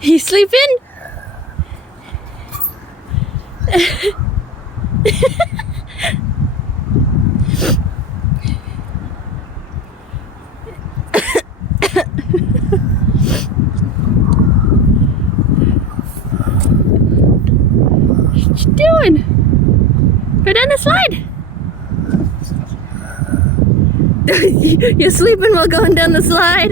You sleeping? What you doing? Go down the slide. You're sleeping while going down the slide.